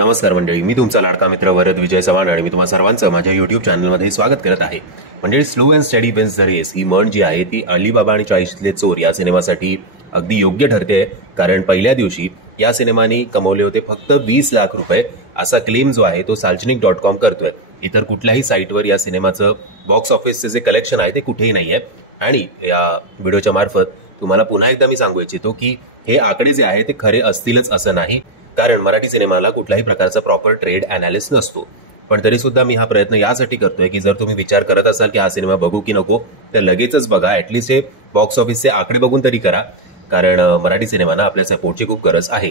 नमस्कार मंडळी, मी तुमचा लाडका मित्र वरद विजय चव्हाण आणि मी तुम्हा सर्वांचं माझ्या युट्यूब चॅनलमध्ये स्वागत करत आहे. मंडळी, slow and steady wins the race ही म्हण जी आहे ती अलीबाबा आणि 40तले चोर या सिनेमासाठी अगदी योग्य ठरते. कारण पहिल्या दिवशी या सिनेमाने कमवले होते फक्त 20 लाख रुपये असा क्लेम जो आहे तो सार्वजनिक.com करतोय. इतर कुठल्याही साईटवर या सिनेमाचं बॉक्स ऑफिसचे जे कलेक्शन आहे ते कुठेही नाही आहे. आणि या व्हिडिओच्या मार्फत तुम्हाला पुन्हा एकदा मी सांगू इच्छितो की हे आकडे जे आहे ते खरे असतीलच असं नाही, कारण मराठी सिनेमाला कुठल्याही प्रकारचा प्रॉपर ट्रेड अनालिसिस नसतो. पण तरी सुद्धा मी हा प्रयत्न यासाठी करतोय की जर तुम्ही विचार करत असाल की हा सिनेमा बघू की नको, तर लगेचच बघा. ऍटलिस्ट हे बॉक्स ऑफिसचे आकडे बघून तरी करा, कारण मराठी सिनेमाला आपल्या सपोर्टची खूप गरज आहे.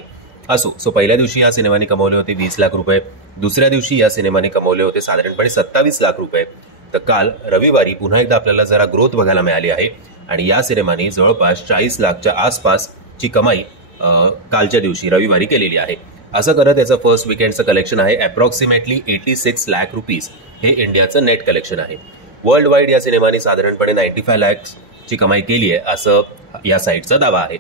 सो पहिल्या दिवशी या सिनेमाने कमवले होते 20 लाख रुपये. दुसऱ्या दिवशी या सिनेमाने कमवले होते साधारणपणे 27 लाख रुपये. तर काल रविवारी पुन्हा एकदा आपल्याला जरा ग्रोथ बघायला मिळाली आहे आणि या सिनेमाने जवळपास 40 लाखच्या आसपासची कमाई कालच्या दिवशी रविवारी केलेली आहे. असं करत याचं फर्स्ट वीकेंडचं कलेक्शन आहे अप्रॉक्सिमेटली 86 लाख रुपीज. हे इंडियाचं नेट कलेक्शन आहे. वर्ल्ड वाईड या सिनेमाने साधारणपणे 95 लाखची कमाई केली आहे असं या साईटचा दावा आहे.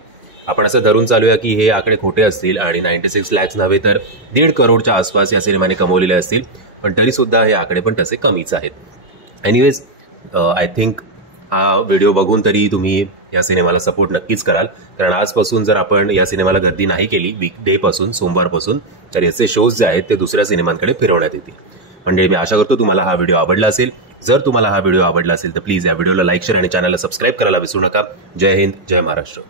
आपण असं धरून चालूया की हे आकडे खोटे असतील आणि 96 लाख नव्हे तर 1.5 करोडच्या आसपास या सिनेमाने कमवलेले असतील, पण तरी सुद्धा हे आकडे पण तसे कमीच आहेत. एनिवेज, आय थिंक हा व्हिडिओ बघून तरी तुम्ही या सिनेमाला सपोर्ट नक्कीच कराल, कारण आजपासून जर आपण या सिनेमाला गर्दी नाही केली वीकडे पासून, सोमवारपासून, तर याचे शोज जे आहेत ते दुसऱ्या सिनेमांकडे फिरवण्यात येतील. म्हणजे मी आशा करतो तुम्हाला हा व्हिडिओ आवडला असेल. जर तुम्हाला हा व्हिडिओ आवडला असेल तर प्लीज या व्हिडिओला लाईक, शेअर आणि चॅनलला सबस्क्राईब करायला विसरू नका. जय हिंद, जय महाराष्ट्र.